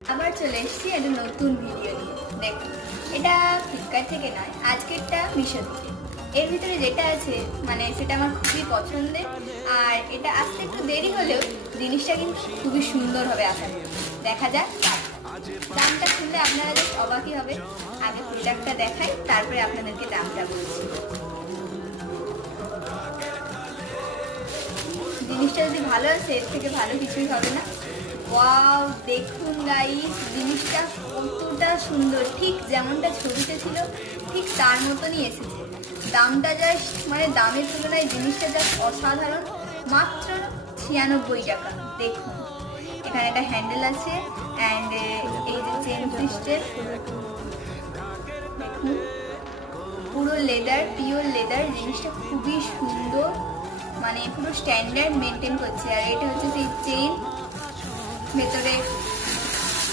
আবার চলে এসেছি একটা নতুন ভিডিও নিয়ে। দেখুন, এটা ফ্লিপকার্ট থেকে নয়, আজকেরটা মিশো থেকে। এর ভিতরে যেটা আছে মানে সেটা আমার খুবই পছন্দের, আর এটা আসতে একটু দেরি হলেও জিনিসটা কিন্তু খুবই সুন্দর হবে। আশা করি দেখা যাক। দামটা শুনলে আপনারা বেশ অবাকই হবে। আগে প্রোডাক্টটা দেখাই, তারপরে আপনাদেরকে দামটা বলছি। জিনিসটা যদি ভালো আছে এর থেকে ভালো কিছুই হবে না। ওয়াও, দেখুন গাইস, জিনিসটা কতটা সুন্দর, ঠিক যেমনটা ছবিতে ছিল ঠিক তার মতনই এসেছে। দামটা জাস্ট মানে দামের তুলনায় জিনিসটা জাস্ট অসাধারণ। মাত্র 96 টাকা। দেখুন, এখানে একটা হ্যান্ডেল আছে অ্যান্ড এই যে চেন সিস্টেম। দেখুন, পুরো লেদার, পিওর লেদার। জিনিসটা খুবই সুন্দর, মানে পুরো স্ট্যান্ডার্ড মেনটেন করছে। আর এটা হচ্ছে সেই চেন, ভেতরে